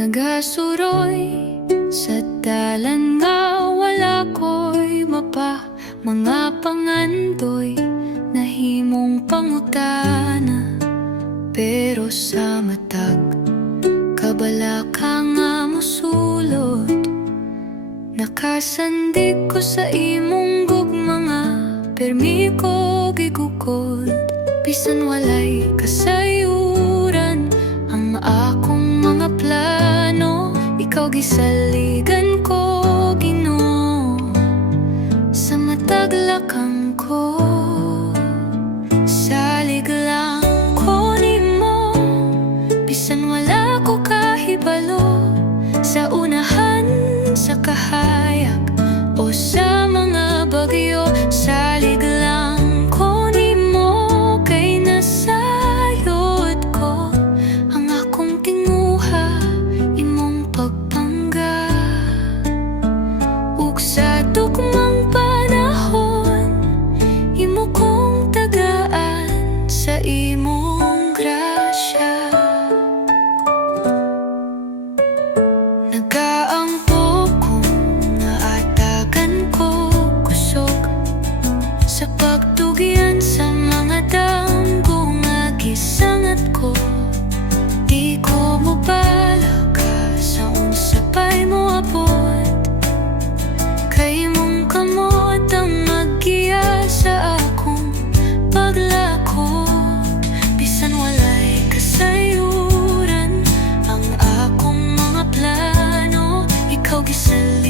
Nagasuroy sa dalan nga wala ko'y mapa. Mga pangandoy nahimong pangutana, pero sa matag kabala ka nga mosulod. Nakasandig ko sa imong gugmanga, permi ko gigukod. Bisan walay kasayuran ang akong mga plano, ikaw gisaligan ko, Ginoo. Sa mataglakang ko, salig lang ko nimo. Bisan wala ko kahibalo sa unahan, sa kahayag o sa mga bagyo. Salig lang ko nimo, kay nasayod ko ang akong tinguha, imong pagpangga. Ug sa tukmang panahon, imo kong tagaan sa imong grasya. Nagaangko kong naatagan ko kusog sa pagtugyan sa mga damgo nga gisangat ko. Di ko mobalak sa unsa pa'y moabot, kay imong kamot ang maggiya sa akong paglakot. Bisan walay kasayuran ang akong mga plano, ikaw gisali